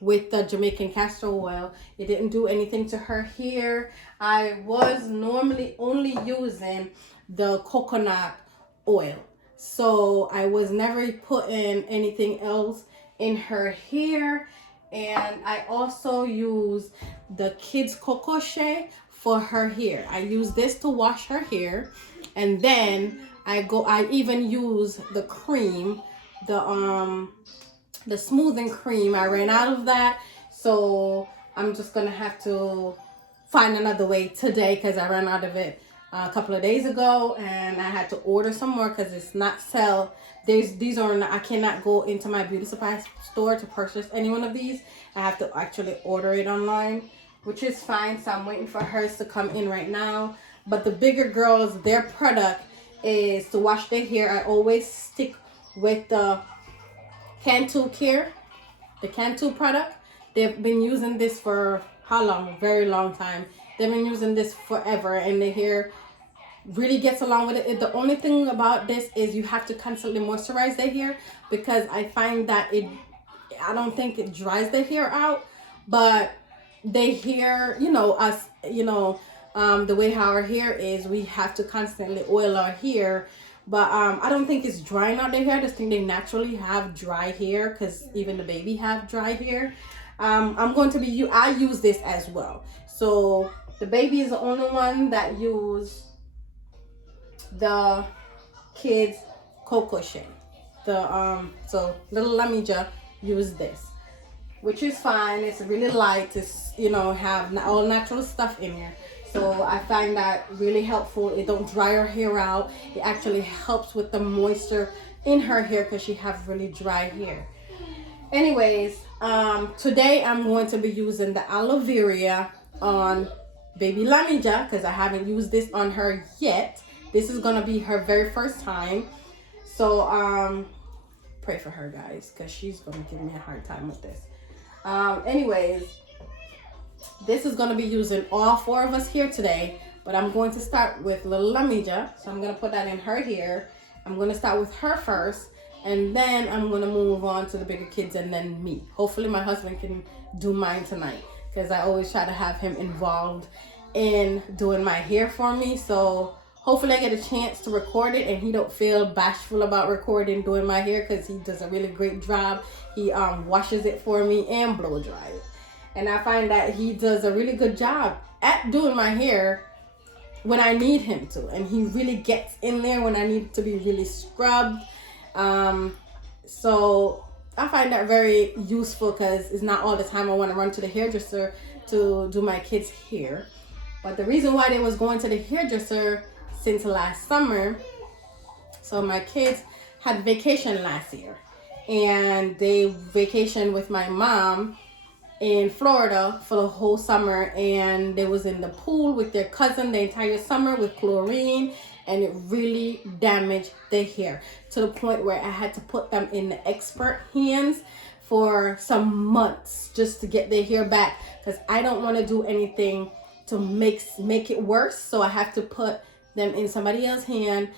with the Jamaican castor oil. It didn't do anything to her hair. I was normally only using the coconut oil, so I was never putting anything else in her hair. And I also use the kids cocoa shea for her hair. I use this to wash her hair, and then I even use the cream, the smoothing cream. I ran out of that, so I'm just gonna have to find another way today because I ran out of it a couple of days ago, and I had to order some more because it's not sell. These are not, I cannot go into my beauty supply store to purchase any one of these. I have to actually order it online, which is fine. So I'm waiting for hers to come in right now. But the bigger girls, their product is to wash their hair. I always stick with the Cantu Care, the Cantu product. They've been using this for how long? A very long time. They've been using this forever, and the hair really gets along with it. The only thing about this is you have to constantly moisturize the hair, because I find that I don't think it dries the hair out, but the hair, the way how our hair is, we have to constantly oil our hair. But I don't think it's drying out their hair. I just think they naturally have dry hair, because even the baby have dry hair. I use this as well. So the baby is the only one that use the kids cocoa shea. So little Lamija use this, which is fine. It's really light. It's have all natural stuff in here. So I find that really helpful. It don't dry her hair out. It actually helps with the moisture in her hair because she have really dry hair. Anyways, today I'm going to be using the aloe vera on baby Lamija because I haven't used this on her yet. This is gonna be her very first time. So pray for her, guys, because she's gonna give me a hard time with this. Anyways, this is gonna be using all 4 of us here today, but I'm going to start with little Lamija. So I'm gonna put that in her hair. I'm gonna start with her first, and then I'm gonna move on to the bigger kids and then me. Hopefully my husband can do mine tonight, because I always try to have him involved in doing my hair for me. So hopefully I get a chance to record it and he don't feel bashful about doing my hair, because he does a really great job. He washes it for me and blow dry it. And I find that he does a really good job at doing my hair when I need him to. And he really gets in there when I need it to be really scrubbed. So I find that very useful, because it's not all the time I want to run to the hairdresser to do my kids' hair. But the reason why they was going to the hairdresser since last summer, so my kids had vacation last year, and they vacationed with my mom in Florida for the whole summer, and they was in the pool with their cousin the entire summer with chlorine, and it really damaged their hair to the point where I had to put them in the expert hands for some months just to get their hair back, because I don't want to do anything to make it worse. So I have to put them in somebody else's hand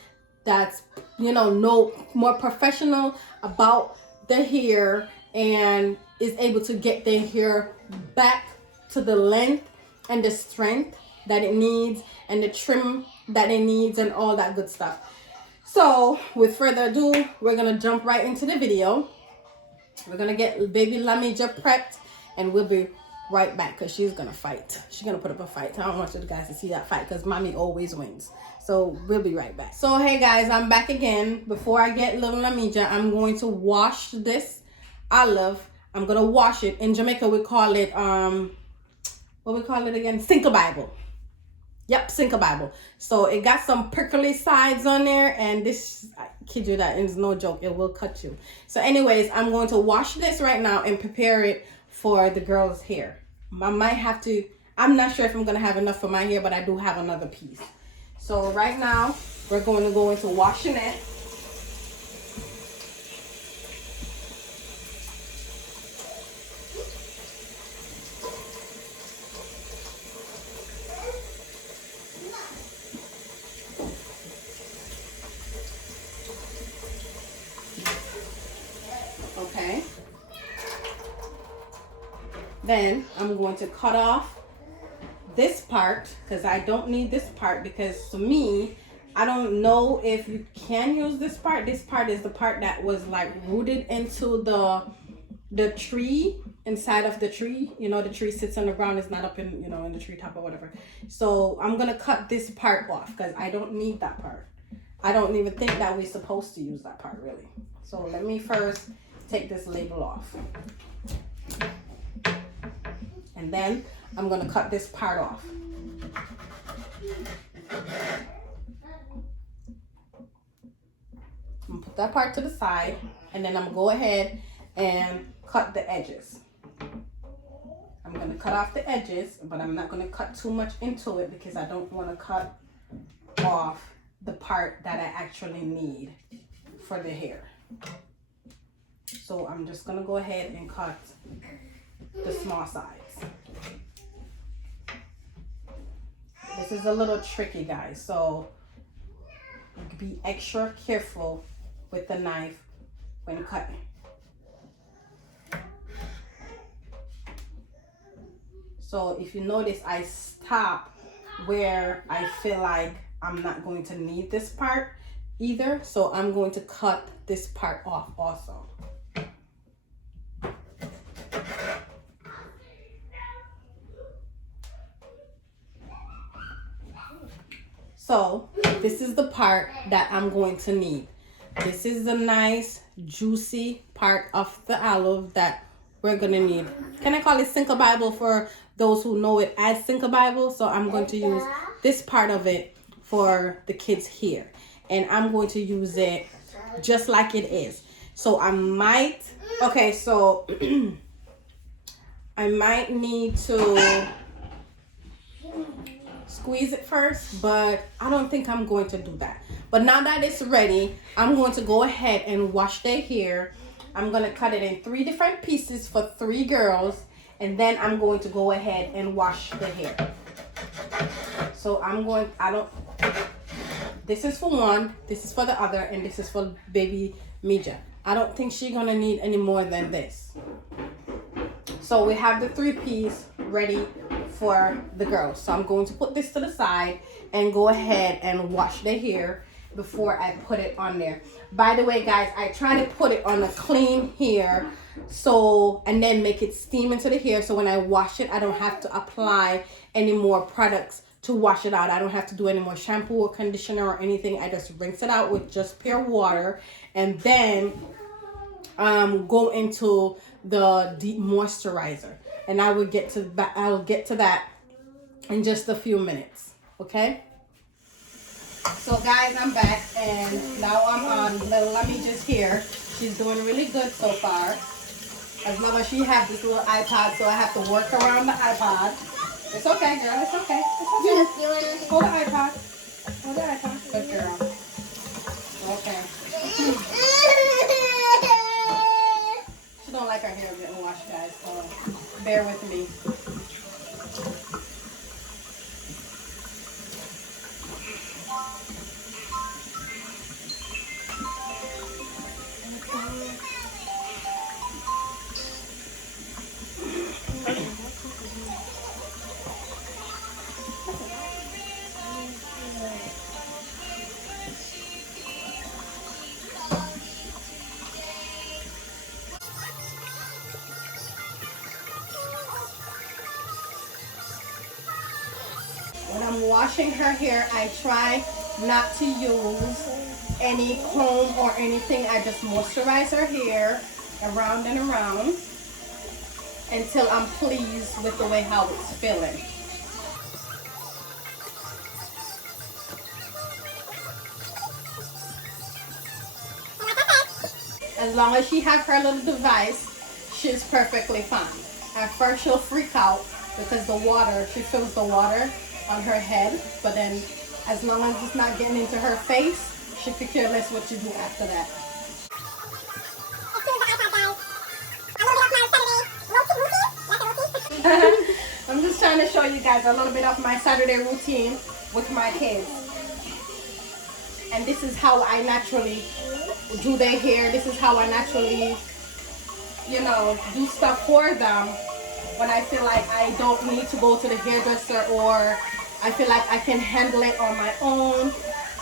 that's no more professional about the hair and is able to get their hair back to the length and the strength that it needs and the trim that it needs and all that good stuff. So with further ado, we're gonna jump right into the video. We're gonna get baby Lamija prepped, and we'll be right back, because she's gonna fight. She's gonna put up a fight. I don't want you guys to see that fight, because mommy always wins. So we'll be right back. So hey guys, I'm back again. Before I get little Lamija, I'm going to wash this olive. I'm gonna wash it. In Jamaica we call it what we call it again? Cinco Bible. Yep, Cinco Bible. So it got some prickly sides on there, and this, I kid you that, it's no joke, it will cut you. So anyways, I'm going to wash this right now and prepare it for the girl's hair. I might have to, I'm not sure if I'm gonna have enough for my hair, but I do have another piece. So right now, we're going to go into washing it. Okay. Then I'm going to cut off this part because I don't need this part, because to me, I don't know if you can use this part. This part is the part that was like rooted into the tree, inside of the tree. You know, the tree sits on the ground, it's not up in, you know, in the treetop or whatever. So I'm gonna cut this part off because I don't need that part. I don't even think that we're supposed to use that part really. So let me first take this label off. And then I'm gonna cut this part off. I'm gonna put that part to the side, and then I'm gonna go ahead and cut the edges. I'm gonna cut off the edges, but I'm not gonna cut too much into it because I don't wanna cut off the part that I actually need for the hair. So I'm just gonna go ahead and cut the small sides. This is a little tricky, guys, so be extra careful with the knife when cutting. So if you notice, I stop where I feel like I'm not going to need this part either, so I'm going to cut this part off also. So this is the part that I'm going to need. This is the nice juicy part of the aloe that we're gonna need. Can I call it Cinco Bible for those who know it as Cinco Bible? So I'm going to use this part of it for the kids here, and I'm going to use it just like it is. So I might, okay, so I might need to squeeze it first, but I don't think I'm going to do that. But now that it's ready, I'm going to go ahead and wash their hair. I'm going to cut it in 3 different pieces for 3 girls, and then I'm going to go ahead and wash the hair. So this is for one, this is for the other, and this is for baby Mija. I don't think she's gonna need any more than this. So we have the 3-piece ready for the girls. So I'm going to put this to the side and go ahead and wash the hair before I put it on there. By the way, guys, I try to put it on a clean hair, so, and then make it steam into the hair, so when I wash it, I don't have to apply any more products to wash it out. I don't have to do any more shampoo or conditioner or anything. I just rinse it out with just pure water, and then go into the deep moisturizer, and I'll get to that in just a few minutes. Okay, so guys, I'm back, and now I'm on little Lamija's hair. She's doing really good so far, as long as she has this little iPod, so I have to work around the iPod. It's okay, girl, it's okay, it's okay. Hold the iPod, hold the iPod. Good girl. Okay. She don't like her hair getting washed, guys, so bear with me. When I'm washing her hair, I try not to use any comb or anything. I just moisturize her hair around and around until I'm pleased with the way how it's feeling. As long as she has her little device, she's perfectly fine. At first she'll freak out because the water, she feels the water on her head, but then as long as it's not getting into her face, she could care less what you do after that. I'm just trying to show you guys a little bit of my Saturday routine with my kids. And this is how I naturally do their hair. This is how I naturally, you know, do stuff for them when I feel like I don't need to go to the hairdresser, or I feel like I can handle it on my own,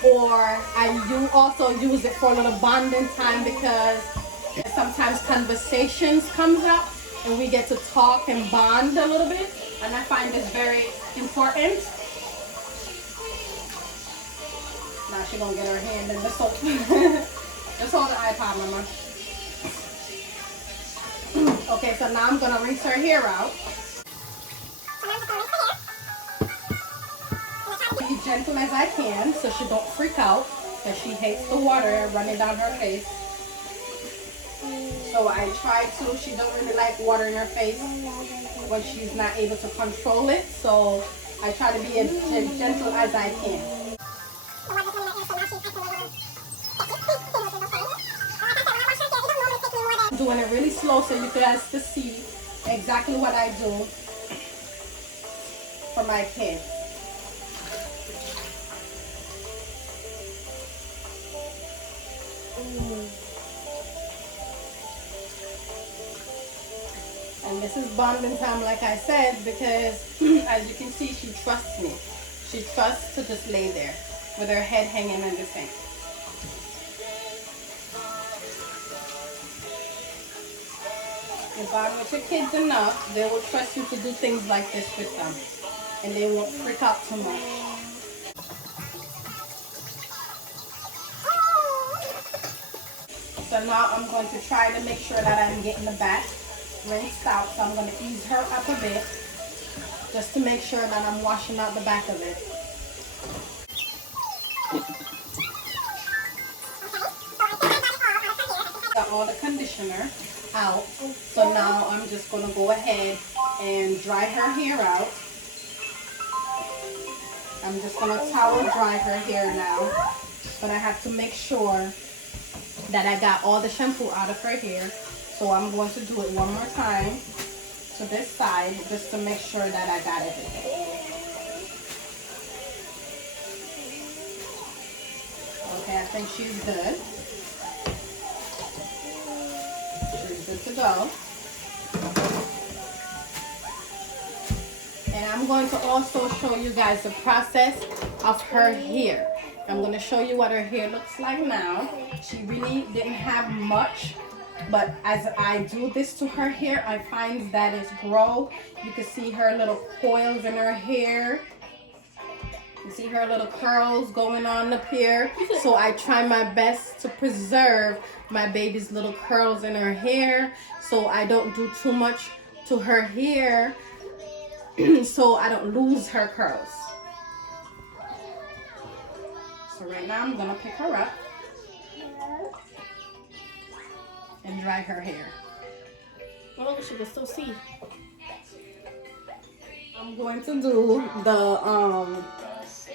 or I also use it for a little bonding time, because sometimes conversations comes up and we get to talk and bond a little bit, and I find this very important. Now she's gonna get her hand in the soap. Just hold the iPod, Mama. Okay, so now I'm gonna rinse her hair out. Be gentle as I can so she don't freak out, because she hates the water running down her face. So I try to. She don't really like water in her face when she's not able to control it. So I try to be as gentle as I can. I'm doing it really slow so you guys can see exactly what I do for my kids. And this is bonding time, like I said, because as you can see, she trusts me. She trusts to just lay there with her head hanging in the sink. You bond with your kids enough, they will trust you to do things like this with them, and they won't freak out too much. So now I'm going to try to make sure that I'm getting the back rinsed out. So I'm going to ease her up a bit just to make sure that I'm washing out the back of it. Got all the conditioner out. So now I'm just going to go ahead and dry her hair out. I'm just going to towel dry her hair now. But I have to make sure that I got all the shampoo out of her hair. So I'm going to do it one more time to this side just to make sure that I got everything. Okay, I think she's good. She's good to go. And I'm going to also show you guys the process of her hair. I'm going to show you what her hair looks like now. She really didn't have much, but as I do this to her hair, I find that it's grow. You can see her little coils in her hair. You see her little curls going on up here. So I try my best to preserve my baby's little curls in her hair, so I don't do too much to her hair so I don't lose her curls. So right now I'm gonna pick her up and dry her hair. Oh, she can still see. I'm going to do the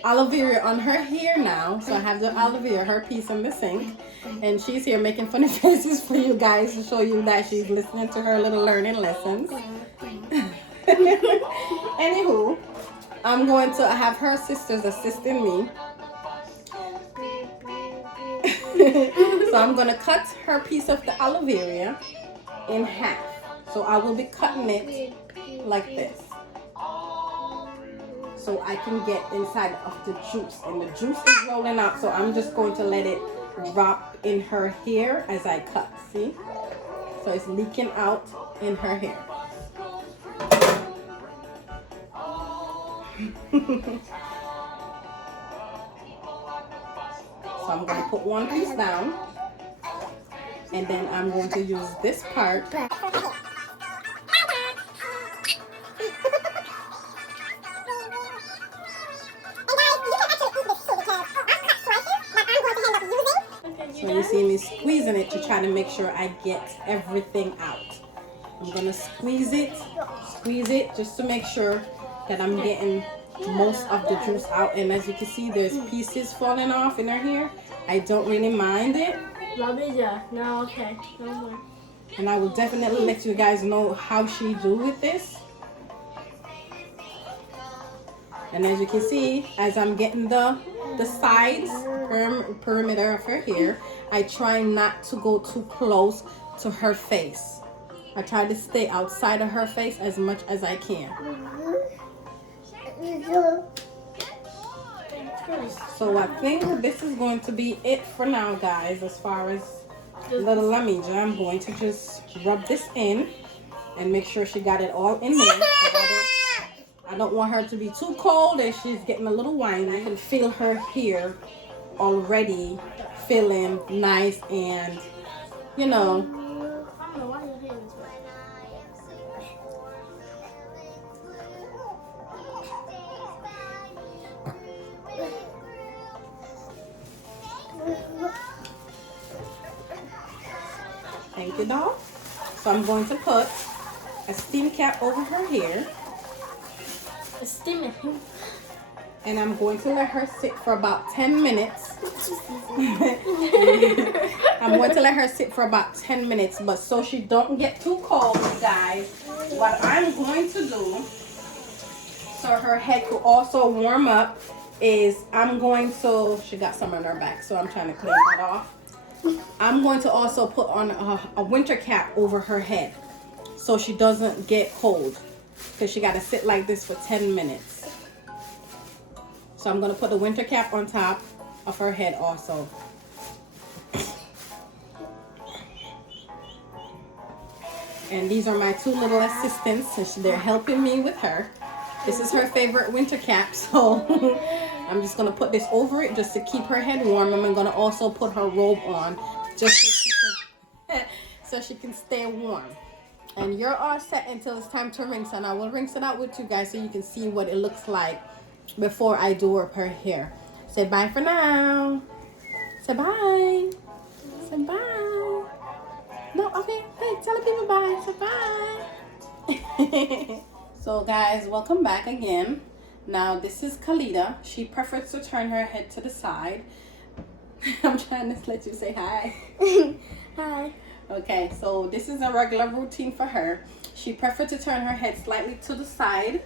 aloe vera on her hair now. So I have the aloe vera, her piece in the sink, and she's here making funny faces for you guys to show you that she's listening to her little learning lessons. Anywho, I'm going to have her sisters assisting me. So I'm going to cut her piece of the aloe vera in half. So I will be cutting it like this, so I can get inside of the juice. And the juice is rolling out, so I'm just going to let it drop in her hair as I cut. See? So it's leaking out in her hair. So I'm going to put one piece down, and then I'm going to use this part . So you see me squeezing it to try to make sure I get everything out. I'm going to squeeze it just to make sure that I'm getting most of the juice out. And as you can see, there's pieces falling off in her hair. I don't really mind it. No, okay. And I will definitely let you guys know how she do with this. And as you can see, as I'm getting the sides, perimeter of her hair, I try not to go too close to her face. I try to stay outside of her face as much as I can. So I think this is going to be it for now, guys, as far as little Lamija. I'm going to just rub this in and make sure she got it all in there. I don't want her to be too cold and she's getting a little whiny. I can feel her here already feeling nice and, you know. Thank you, doll. So I'm going to put a steam cap over her hair. A steam. And I'm going to let her sit for about 10 minutes. I'm going to let her sit for about 10 minutes, but so she don't get too cold, guys, what I'm going to do so her head could also warm up is I'm going to, she got some on her back, so I'm trying to clean that off. I'm going to also put on a winter cap over her head so she doesn't get cold, because she got to sit like this for 10 minutes. So I'm going to put the winter cap on top of her head also. And these are my two little assistants, and they're helping me with her. This is her favorite winter cap, so I'm just going to put this over it just to keep her head warm. And I'm going to also put her robe on just so she can stay warm. And you're all set until it's time to rinse. And I will rinse it out with you guys so you can see what it looks like before I do up her hair. Say bye for now. Say bye. Say bye. No, okay. Hey, tell the people bye. Say bye. So guys, welcome back again. Now this is Khalida. She prefers to turn her head to the side. I'm trying to let you say hi. Hi. Okay, so this is a regular routine for her. She prefers to turn her head slightly to the side.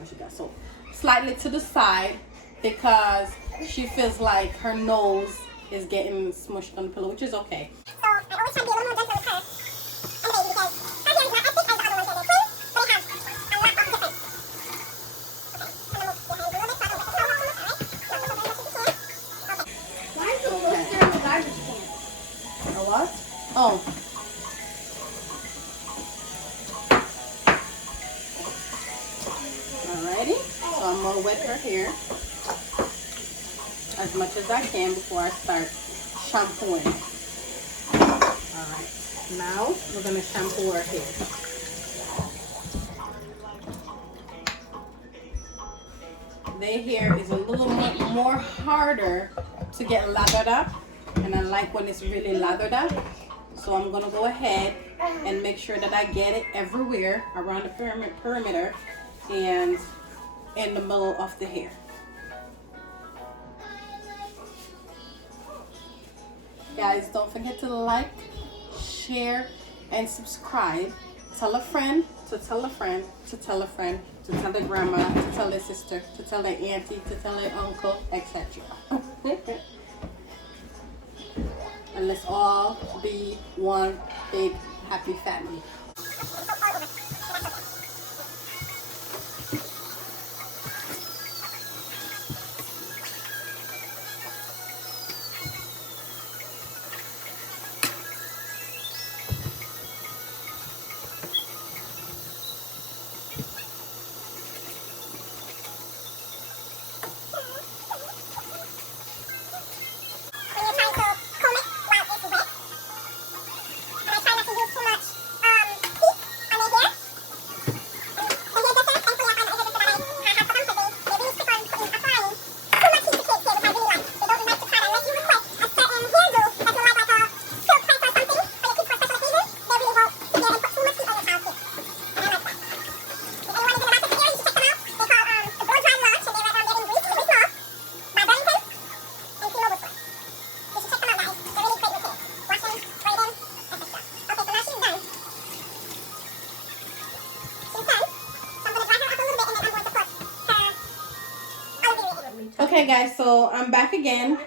Oh, she got so slightly to the side because she feels like her nose is getting smushed on the pillow, which is okay. So I always try to be a little more gentle with her and baby because her hair is not as thick as the other ones that are clean, but it has a lot of difference. Okay, I'm gonna move your hands a little bit so I don't get too much, alright? Yeah, put some as much as you can. Okay. Why is the poster in the garbage can? A what? Oh. Alrighty. So I'm gonna wet her hair as much as I can before I start shampooing. Alright. Now we're gonna shampoo her hair. Their hair is a little more harder to get lathered up, and I like when it's really lathered up. So I'm gonna go ahead and make sure that I get it everywhere around the perimeter and in the middle of the hair. Guys, don't forget to like, share, and subscribe. Tell a friend to tell a friend to tell a friend to tell their grandma, to tell their sister, to tell their auntie, to tell their uncle, etc. And let's all be one big happy family. Okay guys, so I'm back again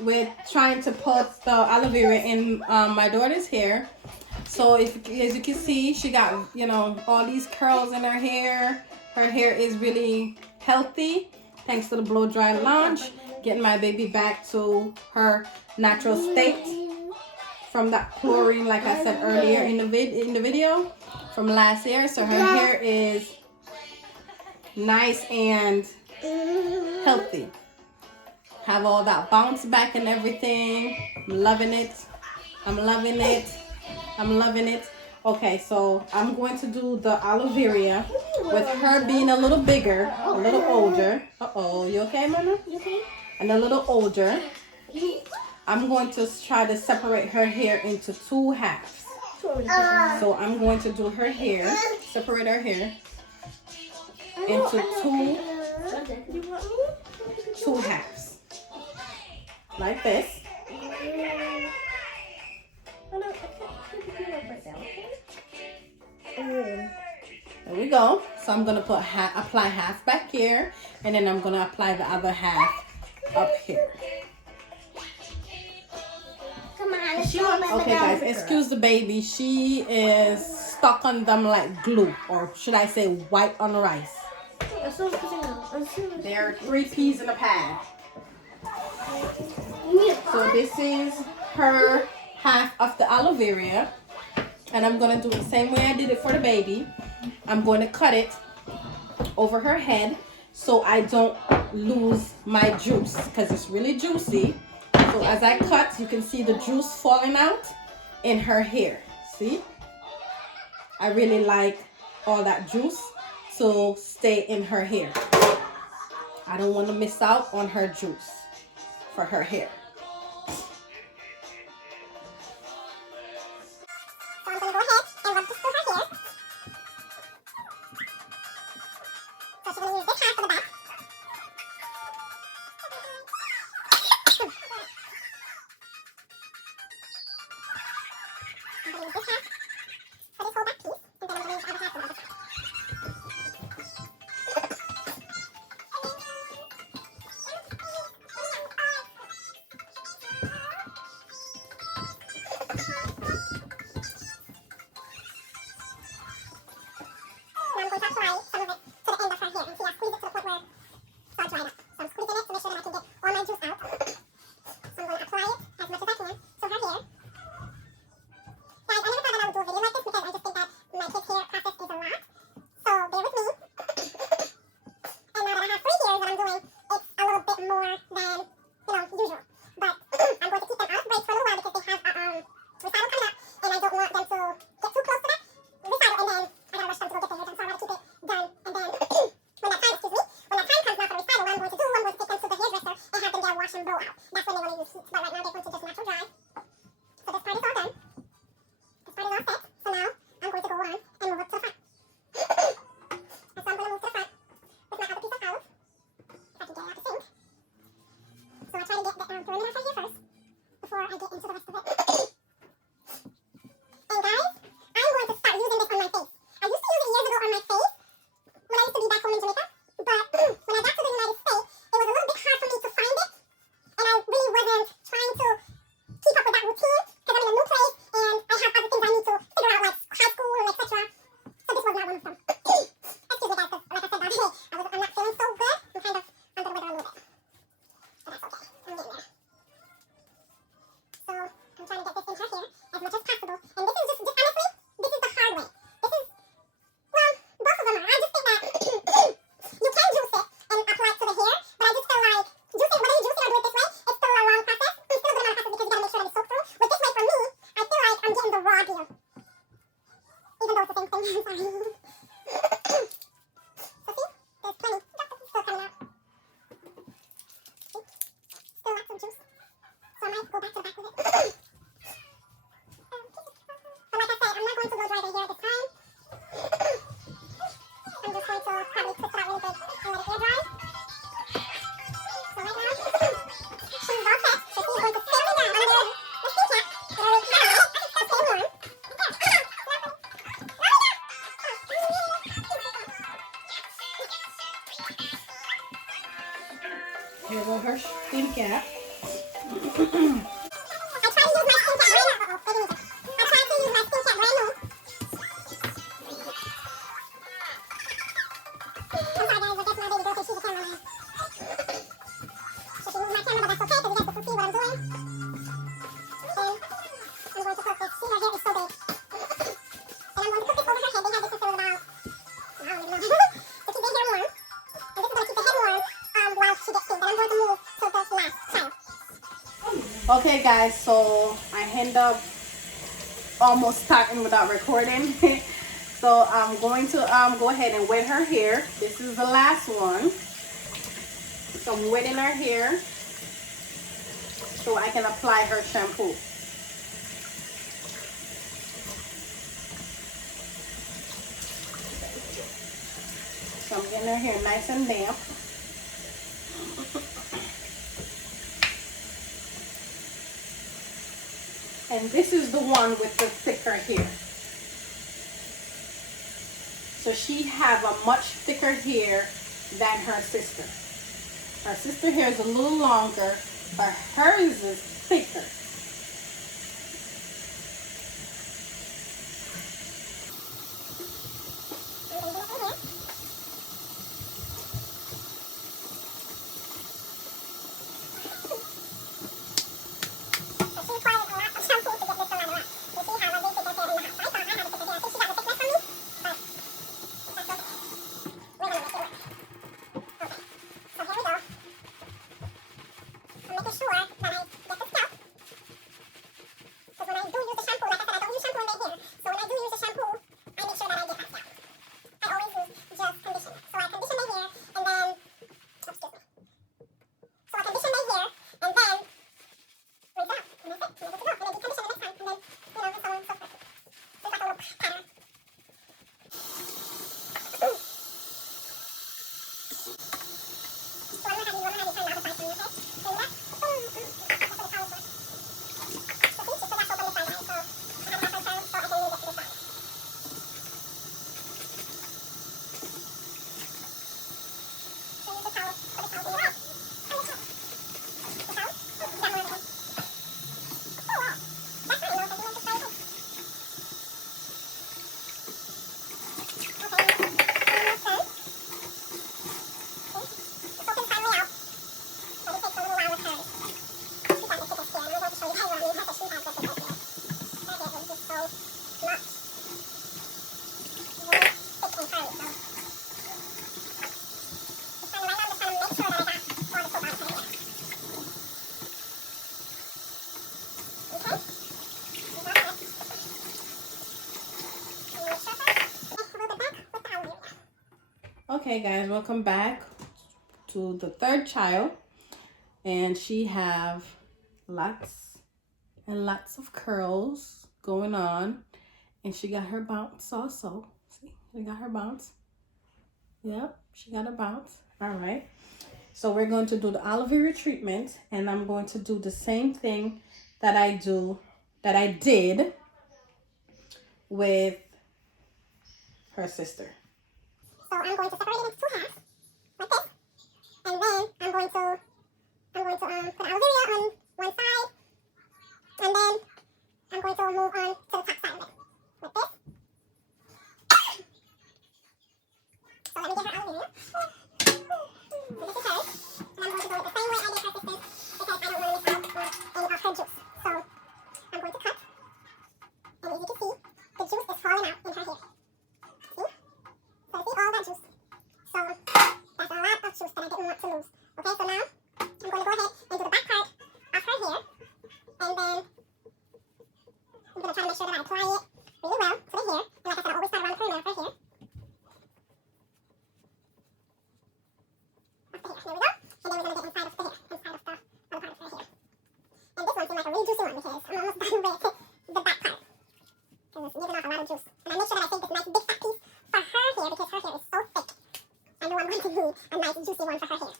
with trying to put the aloe vera in my daughter's hair. So if, as you can see, she got, you know, all these curls in her hair. Her hair is really healthy thanks to the blow dry launch, getting my baby back to her natural state from that chlorine, like I said earlier in the video from last year. So her hair is nice and healthy. Have all that bounce back and everything. I'm loving it. I'm loving it. I'm loving it. Okay, so I'm going to do the aloe vera with her being a little bigger, a little older. Uh-oh, you okay, Mama? And a little older. I'm going to try to separate her hair into 2 halves. So I'm going to do her hair, separate her hair into two halves. Like this. There we go. So I'm going to put apply half back here, and then I'm going to apply the other half up here. Okay guys, excuse the baby. She is stuck on them like glue, or should I say white on rice. There are 3 peas in a pad. So this is her half of the aloe vera, and I'm going to do it the same way I did it for the baby. I'm going to cut it over her head so I don't lose my juice, because it's really juicy. So as I cut, you can see the juice falling out in her hair. See? I really like all that juice to stay in her hair. I don't want to miss out on her juice for her hair. So I'm going to go ahead and rub this through her hair. So she's going to use this half for the back. I'm going to use this half for this whole back piece, and then I'm going to use the other half for the other side. Now I'm going to apply some of it to the end of her hair, and see, I squeeze it to the point where it's all dried up. So I'm squeezing it to make sure that I can get all my juice out. So I'm going to apply it as much as I can to her hair. Guys, I never thought that I would do a video like this because I just think that my kids' hair process is a lot. So bear with me. And now that I have 3 hairs that I'm doing, it's a little bit more than, usual. But I'm going to keep them out of breaks for a little while because they have recital coming up, and I don't want them to get too close to that recital, and then I gotta rush them to go get their hair done. So I want to keep it done, and then when that time comes now for the recital, what I'm going to do, I'm going to take them to the hairdresser and have them get a wash and blow out. That's when they want to use heat. But right now they're going to just natural dry. So this part is all done. This part is all set. So now I'm going to go on and move up to the front. And so I'm going to move to the front with my other piece of aloe. If I can get it out the sink. So I try to get the perimeter of her hair first before I get into the rest of it. And guys, I'm going to start using this on my face. I used to use it years ago on my face when I used to be back home in Jamaica. But when I got to the United States, it was a little bit hard for me to find it. And I really wasn't trying to keep up with that routine because I'm in a new place and I have other things I need to figure out, like high school and etc. So this was not one of them. Excuse me guys, because like I said, I'm not feeling so good. I'm kind of under the weather a little bit. But that's okay. I'm getting there. So I'm trying to get this in her hair as much as possible. And this is just honestly, this is the hard way. This is, well, both of them are. I just think that you can juice it and apply it to the hair, but I just feel like juicing, whether you juice it or do it this way, it's still a long process. It's still a good amount of process because you gotta make sure that it's soaked through. But this way, for me, I feel like I'm getting the raw deal. Even though it's the same thing. I'm sorry. So see, there's plenty. Still coming out. See? Still lots of juice. So I might go back to the back with it. But like I said, I'm not going to blow dry the hair this time. I'm just going to probably twist it out really good and let it air dry. So right now, she's all set. So she's going to sit me down under the steam cap. And I'll wait for her to stay warm. Here go her steam cap. I try to use my steam cap right now. I try to use my steam cap right I'm sorry guys, I guess my baby girl thinks she's a cameraman. So she moved my camera, but that's okay because you guys can see what I'm doing. And I'm going to cook this. See, her hair is so big. And I'm going to put this over her head. They had this until about, I don't even know, to keep their hair warm. And this is going to keep the head warm while she gets things. Then I'm going to move to the last child. Okay guys, so I end up almost starting without recording. So I'm going to go ahead and wet her hair. This is the last one. So I'm wetting her hair so I can apply her shampoo. So I'm getting her hair nice and damp. And this is the one with the thicker hair. So she have a much thicker hair than her sister. Her sister hair is a little longer, but hers is thicker. Okay guys, welcome back to the third child, and she have lots and lots of curls going on, and she got her bounce also. See, she got her bounce. Yep, she got a bounce. All right, so we're going to do the aloe vera treatment, and I'm going to do the same thing that I did with her sister. So I'm going to separate it into two halves, like this, and then I'm going to put aloe vera on one side, and then I'm going to move on to the top side of it, like this. So let me get her aloe vera. So this is hers, and I'm going to do it the same way I did her sister's because I don't want to miss out on any of her juice. So I'm going to cut, and as you can see, the juice is falling out in her hair. So see all that juice. So that's a lot of juice that I didn't want to lose. Okay, so now I'm going to go ahead and do the back part of her hair. And then I'm going to try to make sure that I apply it really well to the hair. And like I said, I always start around the perimeter of her hair. That's the hair. There we go. And then we're going to get inside of the hair, inside of the other part of her hair. And this one seems like a really juicy one because I'm almost done with the back part. Because it's using off a lot of juice. And I make sure that I save this nice big fat piece for her hair because her hair is so thick. I know I'm going to need a nice juicy one for her hair.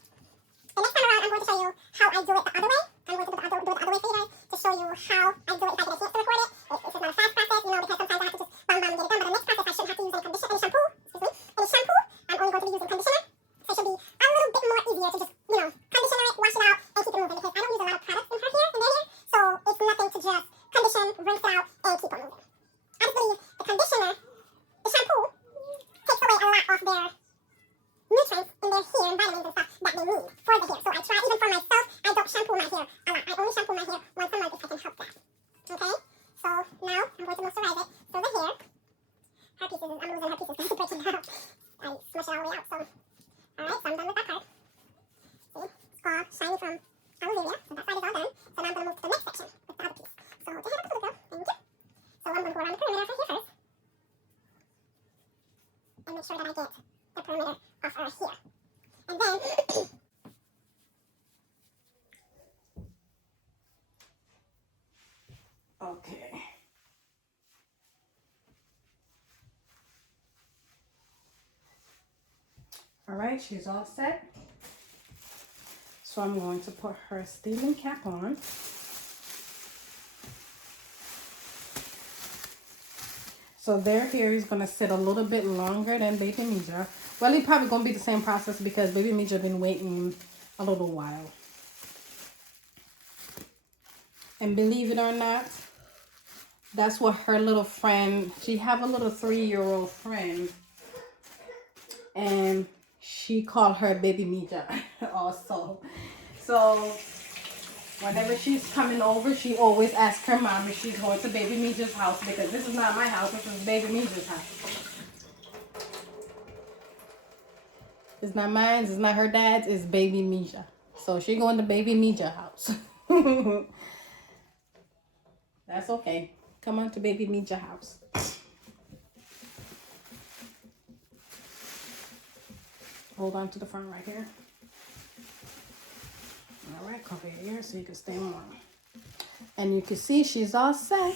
The next time around, I'm going to show you how I do it the other way. I'm going to do it the other way for you guys to show you how I do it if I get a chance to record it. This is not a fast process, you know, because sometimes I have to just bam bam get it done. But the next process, I shouldn't have to use any shampoo. Any shampoo. I'm only going to be using conditioner. So it should be a little bit more easier to just, you know, conditioner it, wash it out, and keep it moving because I don't use a lot of products in her hair, in their hair. So it's nothing to just condition, rinse it out, and keep it moving. I just believe the conditioner, the shampoo, takes away a lot of their hair and vitamins and stuff that they need for the hair. So I try, even for myself, I don't shampoo my hair a lot. I only shampoo my hair once a month if I can help that. Okay? So now I'm going to moisturize it. So the hair, her pieces, I'm losing her pieces because it's breaking out. I smush it all the way out. So, alright, so I'm done with that part. See? It's called Shiny from Aloe. So that side is all done. So now I'm going to move to the next section with the other piece. So hold your head up to the girl. Thank you. So I'm going to go around the perimeter of her hair first. And make sure that I get the perimeter of her hair. And then Okay. All right, she's all set. So I'm going to put her steaming cap on. So their hair is going to sit a little bit longer than Baby Mija. Well, it's probably going to be the same process because Baby Mija been waiting a little while. And believe it or not, that's what her little friend, she have a little 3-year-old friend. And she called her Baby Mija also. So whenever she's coming over, she always asks her mom if she's going to Baby Mija's house because this is not my house, this is Baby Mija's house. It's not mine, it's not her dad's, it's Baby Mija. So she going to Baby Mija's house. That's okay. Come on to Baby Mija's house. Hold on to the front right here. All right, cover your ears so you can stay warm. And you can see she's all set.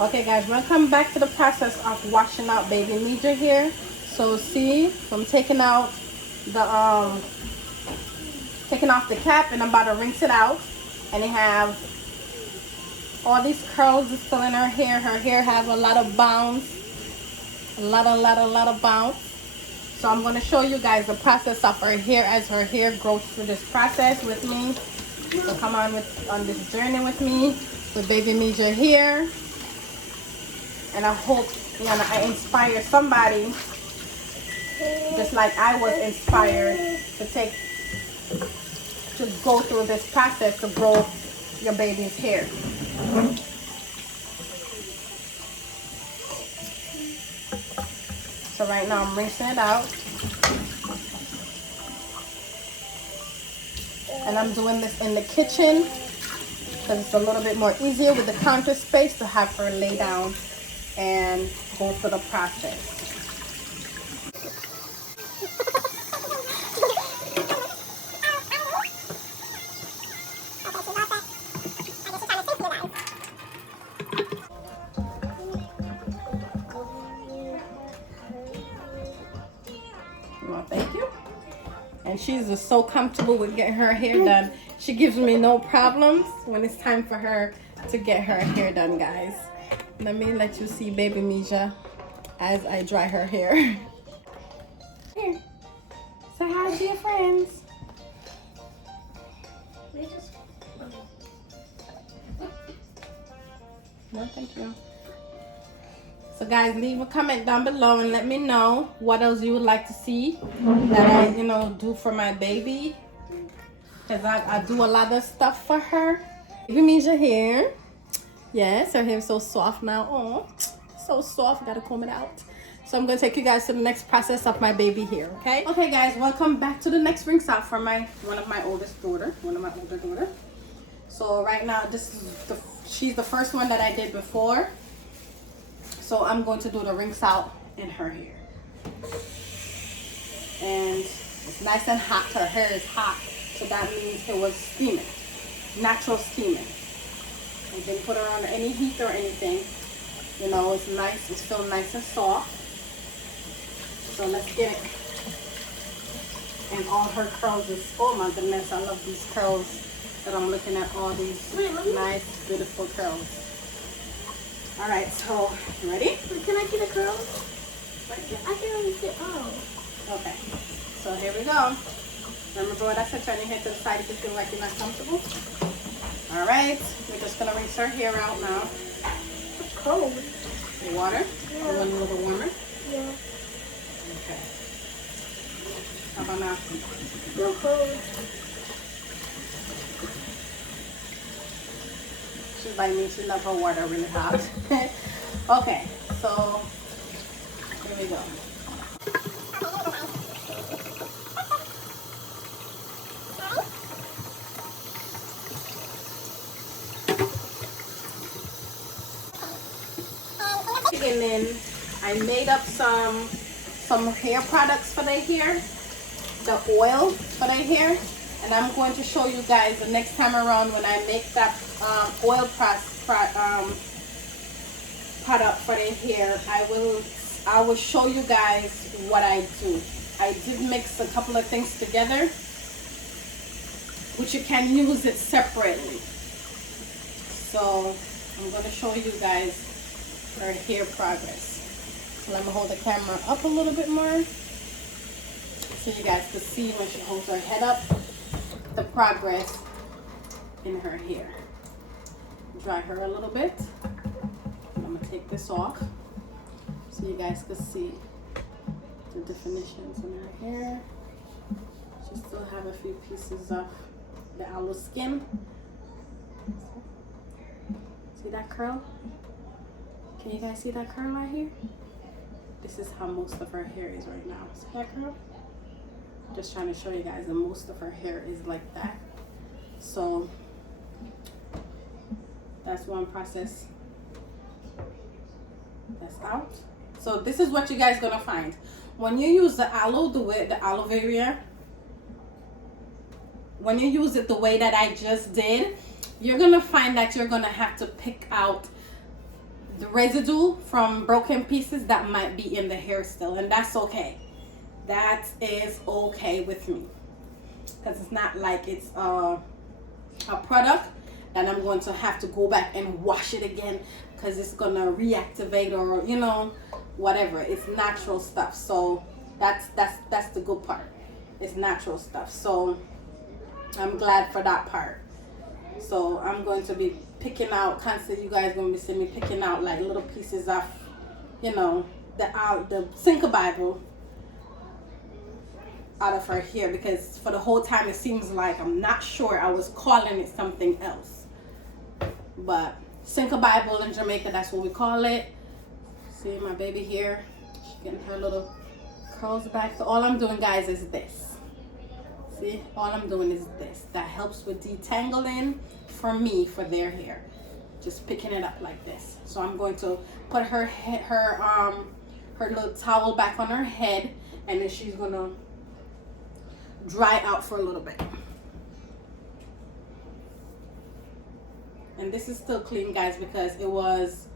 Okay, guys, we're gonna come back to the process of washing out Baby Mija here. So see, I'm taking out the taking off the cap and I'm about to rinse it out. And they have all these curls is still in her hair. Her hair have a lot of bounce, a lot of bounce. So I'm going to show you guys the process of her hair as her hair grows through this process with me. So come on on this journey with me with Baby Mija here. And I hope I inspire somebody just like I was inspired to go through this process to grow your baby's hair. So right now I'm rinsing it out. And I'm doing this in the kitchen because it's a little bit more easier with the counter space to have her lay down and go through the process. Well, thank you. And she's just so comfortable with getting her hair done. She gives me no problems when it's time for her to get her hair done, guys. Let me let you see Baby Mija as I dry her hair. Here. Say hi to your friends. No, thank you. So guys, leave a comment down below and let me know what else you would like to see that I, do for my baby. Because I do a lot of stuff for her. Baby Mija hair. Yes, her hair is so soft now. Oh, so soft. Gotta comb it out. So I'm going to take you guys to the next process of my baby hair, okay? Okay, guys, welcome back to the next rinse out for one of my older daughter. So right now, she's the first one that I did before. So I'm going to do the rinse out in her hair. And it's nice and hot. Her hair is hot. So that means it was steaming. Natural steaming. I didn't put her on any heat or anything. It's nice. It's still nice and soft. So let's get it. And all her curls is, oh my goodness, I love these curls that I'm looking at. All these nice, beautiful curls. All right, so you ready? Can I get a curl? I can only sit. Oh. Okay. So here we go. Remember what I said, turn your head to the side if you feel like you're not comfortable. All right. We're just gonna rinse her hair out now. It's cold. The water? Yeah. You want a little warmer? Yeah. Okay. gonna. No cold. She by me, she love her water really hot. Okay, so here we go. And then I made up some hair products for their hair, the oil for their hair, and I'm going to show you guys the next time around when I make that oil product for their hair. I will show you guys what I do. I did mix a couple of things together, which you can use it separately. So I'm going to show you guys her hair progress. So let me hold the camera up a little bit more so you guys can see when she holds her head up the progress in her hair. Dry her a little bit. I'm gonna take this off so you guys can see the definitions in her hair. She still have a few pieces of the aloe skin. See that curl? Can you guys see that curl right here? This is how most of her hair is right now. See that curl? Just trying to show you guys that most of her hair is like that. So that's one process that's out. So this is what you guys gonna find when you use the aloe, the aloe vera. When you use it the way that I just did, you're gonna find that you're gonna have to pick out the residue from broken pieces that might be in the hair still, and that's okay. That is okay with me, because it's not like it's a product that I'm going to have to go back and wash it again because it's gonna reactivate or you know whatever. It's natural stuff, so that's the good part. It's natural stuff, so I'm glad for that part. So I'm going to be picking out constantly. You guys going to be seeing me picking out like little pieces of, you know, the Sinker Bible out of her hair, because for the whole time it seems like I'm not sure. I was calling it something else, but Sinker Bible in Jamaica, that's what we call it. See my baby here, she's getting her little curls back. So all I'm doing, guys, is this. See, all I'm doing is this. That helps with detangling for me, for their hair. Just picking it up like this. So I'm going to put her little towel back on her head, and then she's gonna dry out for a little bit. And this is still clean, guys, because it was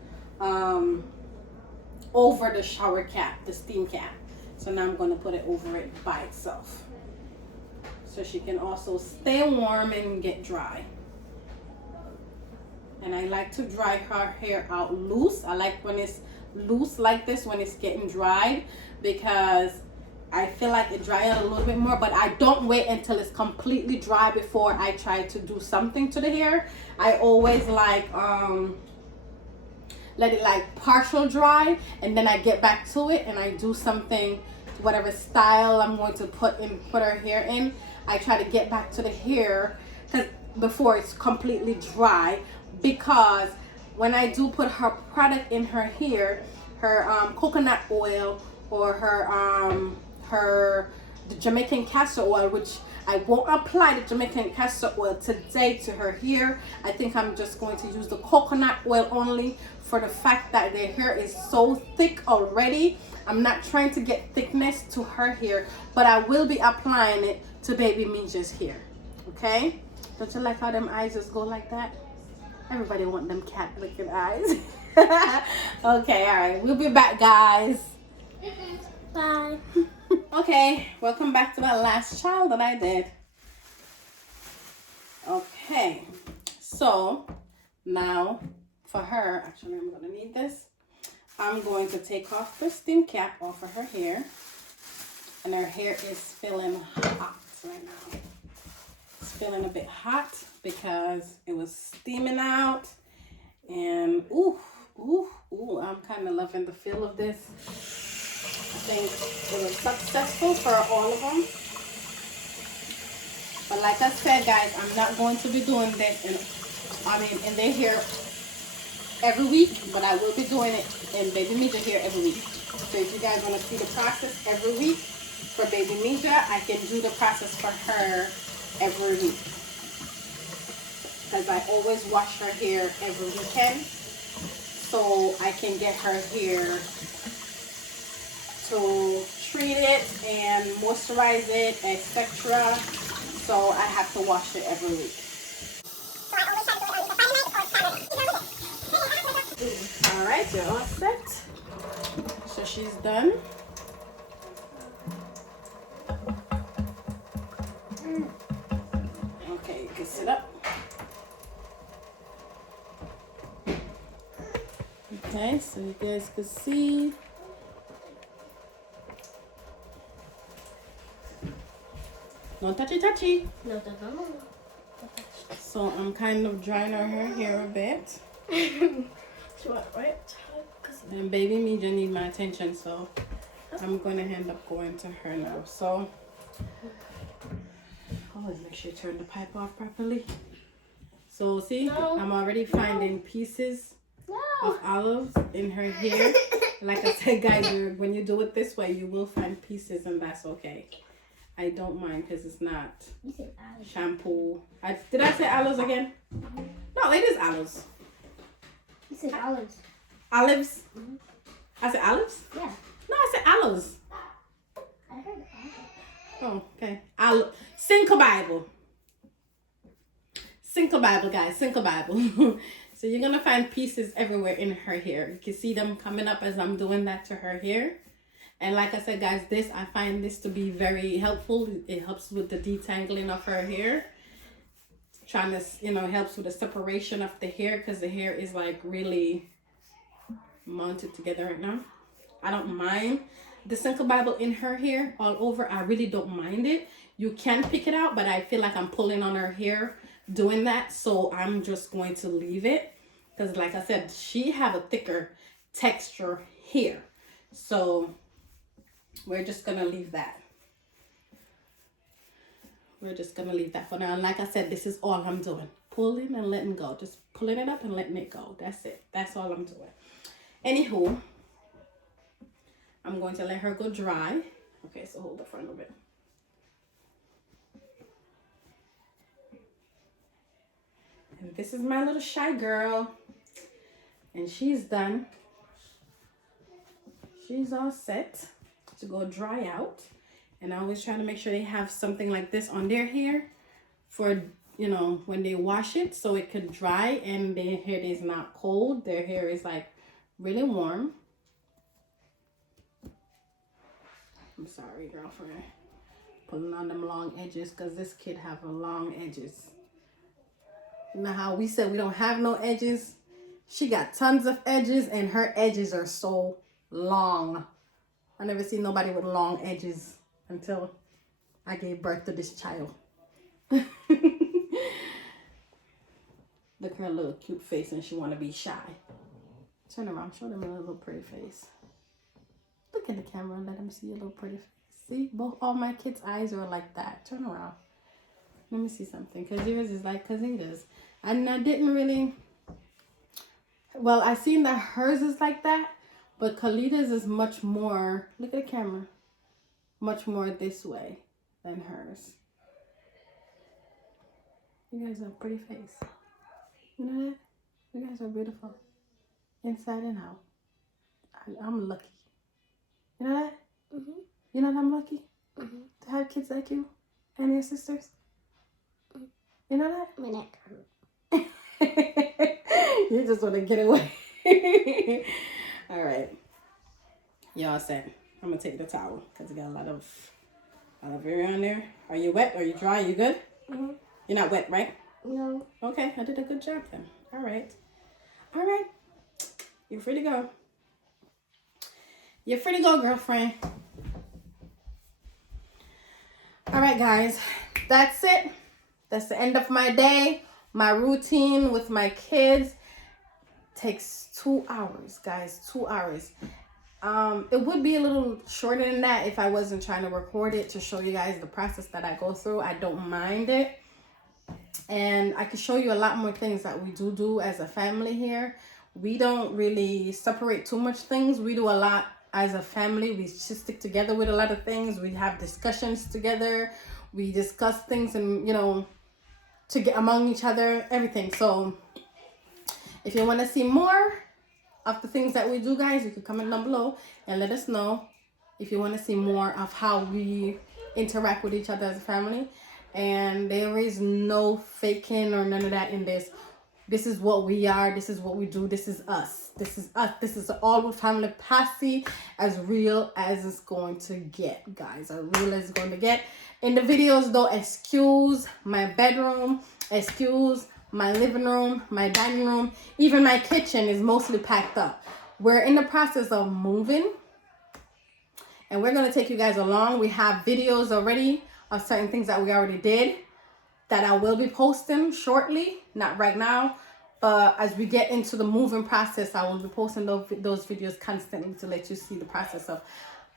over the shower cap, the steam cap. So now I'm going to put it over it by itself, so she can also stay warm and get dry. And I like to dry her hair out loose. I like when it's loose like this, when it's getting dried, because I feel like it dry out a little bit more, but I don't wait until it's completely dry before I try to do something to the hair. I always like let it like partial dry, and then I get back to it and I do something, whatever style I'm going to put her hair in. I try to get back to the hair before it's completely dry, because when I do put her product in her hair, her coconut oil or the Jamaican castor oil, which I won't apply the Jamaican castor oil today to her hair. I think I'm just going to use the coconut oil only, for the fact that their hair is so thick already. I'm not trying to get thickness to her hair, but I will be applying it to baby Minja's hair. Okay? Don't you like how them eyes just go like that? Everybody want them cat looking eyes. Okay, all right. We'll be back, guys. Bye. Okay, welcome back to that last child that I did. Okay, so now for her, actually I'm going to need this. I'm going to take off the steam cap off of her hair. And her hair is feeling hot right now. It's feeling a bit hot because it was steaming out. And ooh, I'm kind of loving the feel of this. I think it was successful for all of them. But like I said, guys, I'm not going to be doing this in their hair every week, but I will be doing it in Baby Mija hair every week. So if you guys want to see the process every week for Baby Mija, I can do the process for her every week. Because I always wash her hair every weekend, so I can get her hair to treat it and moisturize it, etc. So I have to wash it every week. All right, you're all set. So she's done. Okay, you can sit up. Okay, so you guys can see. No touchy. No. So I'm kind of drying her hair a bit. Right? And Baby Mija need my attention, so I'm gonna end up going to her now. So always make sure you turn the pipe off properly. So see, No. I'm already finding pieces No. of olives in her hair. Like I said, guys, when you do it this way, you will find pieces, and that's okay. I don't mind because it's not You said aloe. shampoo. Did I say aloes again? No, it is aloes. You said olives. Olives? Mhm. I said olives? Yeah. No, I said aloes. I heard olive. Oh, okay. Cinco Bible. Cinco Bible, guys. Cinco Bible. So you're going to find pieces everywhere in her hair. You can see them coming up as I'm doing that to her hair. And like I said, guys, I find this to be very helpful. It helps with the detangling of her hair. Trying to, helps with the separation of the hair because the hair is like really mounted together right now. I don't mind the Cinco Bible in her hair all over. I really don't mind it. You can pick it out, but I feel like I'm pulling on her hair doing that. So I'm just going to leave it because like I said, she have a thicker texture hair. So we're just going to leave that. We're just going to leave that for now. And like I said, this is all I'm doing. Pulling and letting go. Just pulling it up and letting it go. That's it. That's all I'm doing. Anywho, I'm going to let her go dry. Okay, so hold the front of it. And this is my little shy girl. And she's done. She's all set to go dry out. And I always try to make sure they have something like this on their hair for, when they wash it so it could dry and their hair is not cold. Their hair is like really warm. I'm sorry, girlfriend. Pulling on them long edges because this kid have long edges. You know how we said we don't have no edges? She got tons of edges and her edges are so long. I never seen nobody with long edges until I gave birth to this child. Look at her little cute face and she want to be shy. Turn around, show them a little pretty face. Look at the camera and let them see a little pretty face. See, all my kids' eyes are like that. Turn around. Let me see something, because yours is like Kazita's. And I didn't really, well, I seen that hers is like that, but Khalita's is much more, look at the camera, much more this way than hers. You guys have a pretty face. You know that? You guys are beautiful. Inside and out. I'm lucky. You know that? Mm-hmm. You know that I'm lucky? Mm-hmm. To have kids like you and your sisters? You know that? My neck hurt. You just want to get away. All right. Y'all said I'm going to take the towel because we got a lot of area on there. Are you wet? Are you dry? You good? Mm-hmm. You're not wet, right? No. Okay, I did a good job then. All right. All right. You're free to go. You're free to go, girlfriend. All right, guys. That's it. That's the end of my day. My routine with my kids takes 2 hours, guys. 2 hours. It would be a little shorter than that if I wasn't trying to record it to show you guys the process that I go through. I don't mind it. And I can show you a lot more things that we do as a family here. We don't really separate too much things. We do a lot as a family. We just stick together with a lot of things. We have discussions together. We discuss things and, you know, to get among each other, everything. So if you want to see more of the things that we do, guys, you can comment down below and let us know if you want to see more of how we interact with each other as a family. And there is no faking or none of that in this. This is what we are. This is what we do. This is us. This is us. This is all with family posse, as real as it's going to get, guys. As real as it's going to get. In the videos, though, excuse my bedroom, excuse my living room, my dining room, even my kitchen is mostly packed up. We're in the process of moving, and we're going to take you guys along. We have videos already of certain things that we already did that I will be posting shortly, not right now, but as we get into the moving process, I will be posting those videos constantly to let you see the process of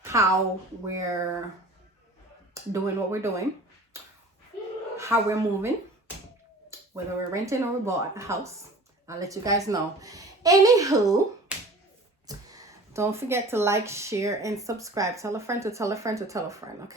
how we're doing what we're doing, how we're moving, whether we're renting or we bought a house. I'll let you guys know. Anywho, don't forget to like, share, and subscribe. Tell a friend to tell a friend to tell a friend, okay?